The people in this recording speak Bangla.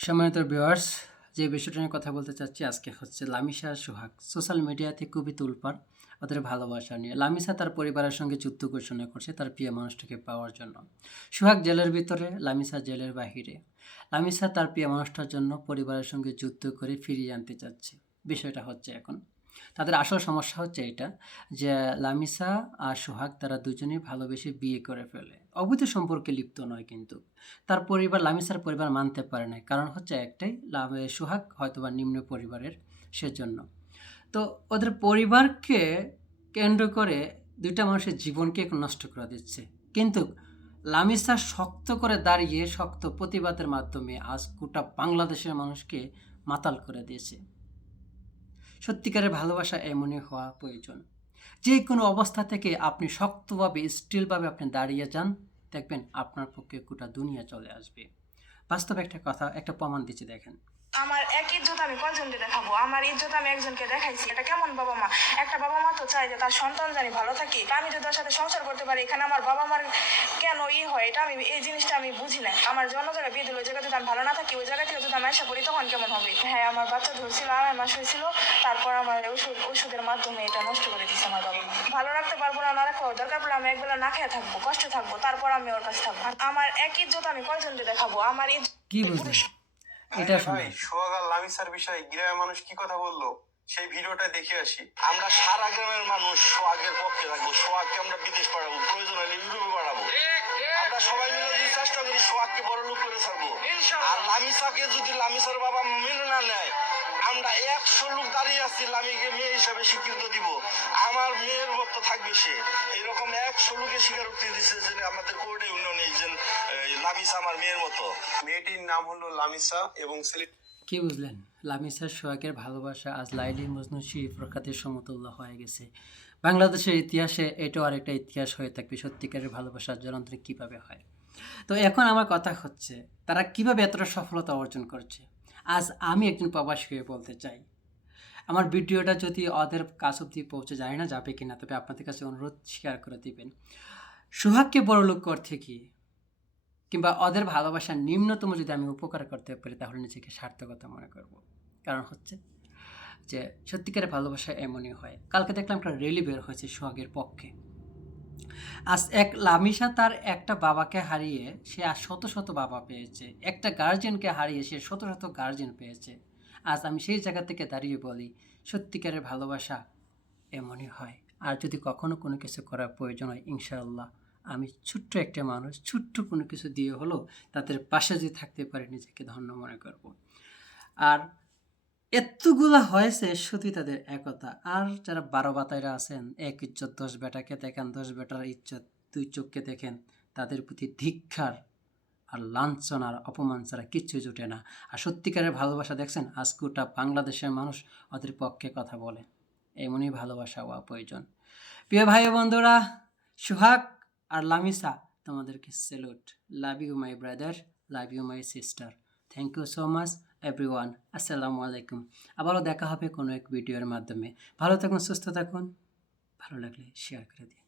সম্মানিত ভিউয়ার্স যে বিষয়টা নিয়ে কথা বলতে চাচ্ছি আজকে হচ্ছে লামিশা সোহাগ। সোশ্যাল মিডিয়াতে খুবই তুলপার ওদের ভালোবাসা নিয়ে। লামিসা তার পরিবারের সঙ্গে যুদ্ধ ঘোষণা করছে তার প্রিয় মানুষটাকে পাওয়ার জন্য। সোহাগ জেলের ভিতরে লামিসা জেলের বাহিরে। লামিসা তার প্রিয় মানুষটার জন্য পরিবারের সঙ্গে যুদ্ধ করে ফিরিয়ে আনতে চাচ্ছে। বিষয়টা হচ্ছে এখন তাদের আসল সমস্যা হচ্ছে এটা যে লামিসা আর সোহাগ তারা দুজনেই ভালোবেসে বিয়ে করে ফেলে। অবৈধ সম্পর্কে লিপ্ত নয় কিন্তু। তার পরিবার লামিসার পরিবার মানতে পারে না কারণ হচ্ছে একটাই সোহাগ হয়তোবা নিম্ন পরিবারের সেজন্য। তো ওদের পরিবারকে কেন্দ্র করে দুইটা মানুষের জীবনকে নষ্ট করে দিচ্ছে। কিন্তু লামিসা শক্ত করে দাঁড়িয়ে শক্ত প্রতিবাদের মাধ্যমে আজ গোটা বাংলাদেশের মানুষকে মাতাল করে দিয়েছে। সত্যিকারের ভালোবাসা এমনই হওয়া প্রয়োজন। যে কোনো অবস্থা থেকে আপনি শক্তভাবে স্টিলভাবে আপনি দাঁড়িয়ে যান, দেখবেন আপনার পক্ষে গোটা দুনিয়া চলে আসবে। বাস্তবে একটা কথা, একটা প্রমাণ দিচ্ছে, দেখেন। আমার এক ইজ্জত আমি কয়জনকে দেখাবো? আমার ইজ্জত আমি একজনকে দেখাইছি। এটা কেমন বাবা মা? একটা বাবা মা তো চায় যে তার সন্তান জানি ভালো থাকি। আমি যদি ওর সাথে সংসার করতে পারি, এখানে আমার বাবা মার কেন ই হয়? এটা আমি, এই জিনিসটা আমি বুঝি না আমার জন্য জায়গায় বিয়ে দিল, ওই জায়গাতে আমি ভালো না থাকি, ওই জায়গা থেকে যদি আমি আশা করি, তখন কেমন হবে? হ্যাঁ আমার বাচ্চা ধরছিল, আড়াই মাস হয়েছিল। তারপর আমার ওষুধ, ওষুধের মাধ্যমে এটা নষ্ট করে দিচ্ছে আমার বাবা। ভালো রাখতে পারব না না রাখব দরকার পড়লে আমি একবেলা না খেয়ে থাকব, কষ্টে থাকব, তারপর আমি ওর কাছে থাকব। আমার এক ইজ্জত আমি কয়জনকে দেখাবো? আমার কি এটা আরে ভাই সোহাগ লামিসার বিষয়ে গ্রামের মানুষ কি কথা বলল? সেই ভিডিওটা দেখে আসি। আমরা সারা গ্রামের মানুষ সোহাগের পক্ষে থাকব সোহাগকে আমরা বিদেশ পাঠাবো প্রয়োজন হলে ইউরোপে পাঠাবো। আমরা সবাই মিলে যদি চেষ্টা করি সোহাগকে বড় লোক করে ছাড়বো। আর লামিসাকে যদি লামিসার বাবা মেনে না নেয় আমরা একশো লোক দাঁড়িয়ে আছি লামিকে মেয়ে হিসাবে স্বীকৃত দিব। আমার মেয়ের মতো থাকবে সে। এরকম একশো লোকের স্বীকারোক্তি দিচ্ছে যে আমাদের কোর্টে উন্নয়ন লামিসা আমার মেয়ের মতো। মেয়েটির নাম হলো লামিসা এবং ছেলে কি বুঝলেন? লামিসার সোহাগের ভালোবাসা আজ লাইলি মজনু সমতুল্য হয়ে গেছে। বাংলাদেশের ইতিহাসে এটাও আরেকটা ইতিহাস হয়ে থাকবে সত্যিকারের ভালোবাসার জনন্ত্রে কীভাবে হয়। তো এখন আমার কথা হচ্ছে তারা কীভাবে এতটা সফলতা অর্জন করছে? আজ আমি একজন প্রবাসী হয়ে বলতে চাই। আমার ভিডিওটা যদি ওদের কাছ অব্দি পৌঁছে যায় না যাবে কিনা তবে আপনাদের কাছে অনুরোধ শেয়ার করে দিবেন। সোহাগকে বড় লোক করতে গিয়ে কিংবা ওদের ভালোবাসার নিম্নতম যদি আমি উপকার করতে পারি, তাহলে নিজেকে সার্থকতা মনে করব। কারণ হচ্ছে যে সত্যিকারের ভালোবাসা এমনই হয়। কালকে দেখলাম একটা রেলি বের হয়েছে সোহাগের পক্ষে। আজ এক লামিশা তার একটা বাবাকে হারিয়ে সে আর শত শত বাবা পেয়েছে। একটা গার্জেনকে হারিয়ে সে শত শত গার্জেন পেয়েছে। আজ আমি সেই জায়গা থেকে দাঁড়িয়ে বলি, সত্যিকারের ভালোবাসা এমনই হয়। আর যদি কখনো কোনো কিছু করার প্রয়োজন হয়, ইনশাআল্লাহ আমি ছোট্ট একটা মানুষ, ছোট্ট কোনো কিছু দিয়ে হলেও তাদের পাশে যদি থাকতে পারি নিজেকে ধন্য মনে করব। আর এতগুলা হয়েছে শুধুই তাদের একতা। আর যারা বারো বাতায়রা আছেন, এক ইজ্জত, দশ বেটাকে দেখেন, দশ বেটার ইজ্জত দুই চোখকে দেখেন, তাদের প্রতি ধিক্ষার আর লাঞ্ছন আর অপমান ছাড়া কিচ্ছু জুটে না। আর সত্যিকারের ভালোবাসা দেখছেন, আজ গোটা বাংলাদেশের মানুষ ওদের পক্ষে কথা বলে। এমনই ভালোবাসা হওয়া প্রয়োজন। প্রিয় ভাই বন্ধুরা, সুহাগ আর লামিসা, তোমাদেরকে salute love you my brother love you my sister thank you so much everyone আসসালামু আলাইকুম আবারও দেখা হবে কোনো এক ভিডিওর মাধ্যমে। ভালো থাকুন, সুস্থ থাকুন। ভালো লাগলে শেয়ার করে দিন।